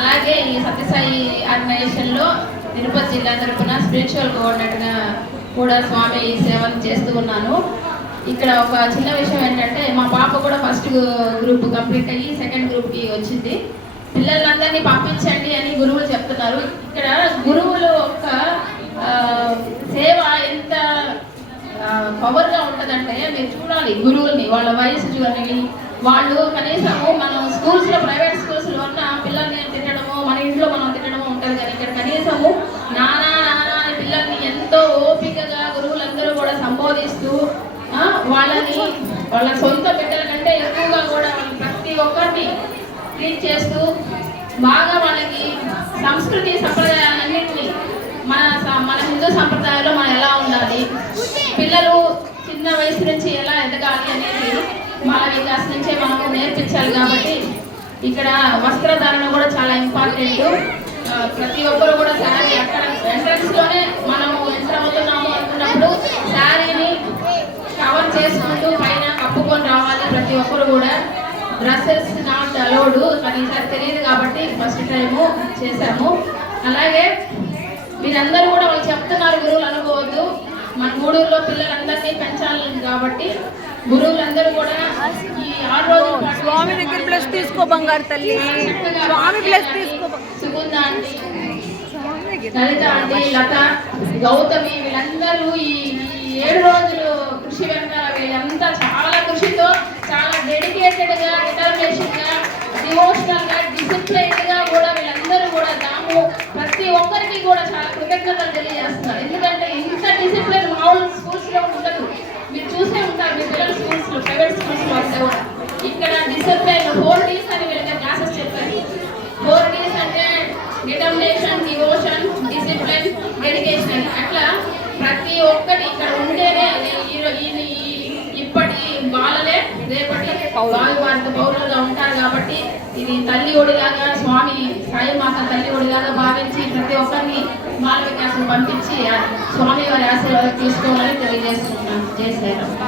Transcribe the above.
అలాగే ఈ సత్యసాయి ఆర్గనైజేషన్లో తిరుపతి జిల్లా తరఫున స్పిరిచువల్ కోఆర్డినేటర్గా కూడా స్వామి సేవలు చేస్తూ ఉన్నాను. ఇక్కడ ఒక చిన్న విషయం ఏంటంటే, మా పాప కూడా ఫస్ట్ గ్రూప్ కంప్లీట్ అయ్యి సెకండ్ గ్రూప్కి వచ్చింది. పిల్లలందరినీ పంపించండి అని గురువులు చెప్తున్నారు. ఇక్కడ గురువులు యొక్క సేవ ఎంత పవర్గా ఉంటుందంటే మీరు చూడాలి. గురువుల్ని వాళ్ళ వయసు చూడండి, వాళ్ళు కనీసము మనం స్కూల్స్లో ప్రైవేట్ స్కూల్స్లో ఉన్న పిల్లల్ని తిట్టడము, మన ఇంట్లో మనం తిట్టడము ఉంటుంది. కానీ ఇక్కడ కనీసము నానా నానా అని పిల్లల్ని ఎంతో ఓపికగా గురువులందరూ కూడా సంబోధిస్తూ వాళ్ళని వాళ్ళ సొంత బిడ్డల కంటే ఎక్కువగా కూడా ప్రతి ఒక్కరిని ట్రీట్ చేస్తూ బాగా వాళ్ళకి సంస్కృతి సంప్రదాయాలన్నింటినీ మన హిందూ సంప్రదాయంలో మనం ఎలా ఉండాలి, పిల్లలు చిన్న వయసు నుంచి ఎలా ఎదగాలి అనేది మన వికాస్ నుంచే మనం నేర్పించాలి. కాబట్టి ఇక్కడ వస్త్రధారణ కూడా చాలా ఇంపార్టెంట్. ప్రతి ఒక్కరు కూడా శారీ అక్కడ ఎంట్రన్స్లోనే మనము ఎంటర్ అవుతున్నాము అనుకున్నప్పుడు శారీని కవర్ చేసుకుంటూ పైన కప్పుకొని రావాలి. ప్రతి ఒక్కరు కూడా డ్రెస్సెస్ నాట్ అలౌడ్, కానీ ఈసారి తెలియదు కాబట్టి ఫస్ట్ టైము చేశాము. అలాగే మీరందరూ కూడా వాళ్ళు చెప్తున్నారు గురువులు అనుకోవద్దు, మన గూడూరులో పిల్లలందరినీ పెంచాలి కాబట్టి గురువులందరూ కూడా ఈ 6 రోజులు స్వామి దగ్గర ప్లస్ తీసుకో బంగారు తల్లి, స్వామి ప్లస్ తీసుకో. సుగంధ ఆంటీ, లలిత ఆంటీ, లత, గౌతమి వీళ్ళందరూ ఈ 7 రోజులు కృషి వెనకాల వీళ్ళంతా చాలా కృషితో చాలా డెడికేటెడ్గా, డిటర్మినేషన్గా, డివోషనల్గా, డిసిప్లైన్గా కూడా వీళ్ళందరూ కూడా తాము ప్రతి ఒక్కరికి కూడా చాలా కృతజ్ఞతలు తెలియజేస్తున్నారు. ఎందుకంటే ఇంత డిసిప్లిన్ మామూలు స్కూల్స్లో ఉండదు. మీరు చూసే ఉంటారు మీ పిల్లల స్కూల్స్లో, ప్రైవేట్ స్కూల్స్లో వస్తే కూడా ఇక్కడ డిసిప్లైన్ 4 Ds అని వీళ్ళకి క్లాసెస్ చెప్పారు. 4 Ds అంటే డిటర్మినేషన్, డివోషన్, డిసిప్లిన్, డెడికేషన్. అట్లా ప్రతి ఒక్కటి ఇక్కడ ఉంటేనే ఇప్పటి బాలలే రేపటి భారత పౌరులుగా ఉంటారు. కాబట్టి ఇది తల్లి ఒడిలాగా, స్వామి సాయి మాత తల్లి ఒడిలాగా భావించి ప్రతి ఒక్కరిని బాల వికాసం పంపించి స్వామి వారి ఆశీర్వాదం తీసుకోవాలని తెలియజేస్తున్నాను. జై శ్రీరామ్.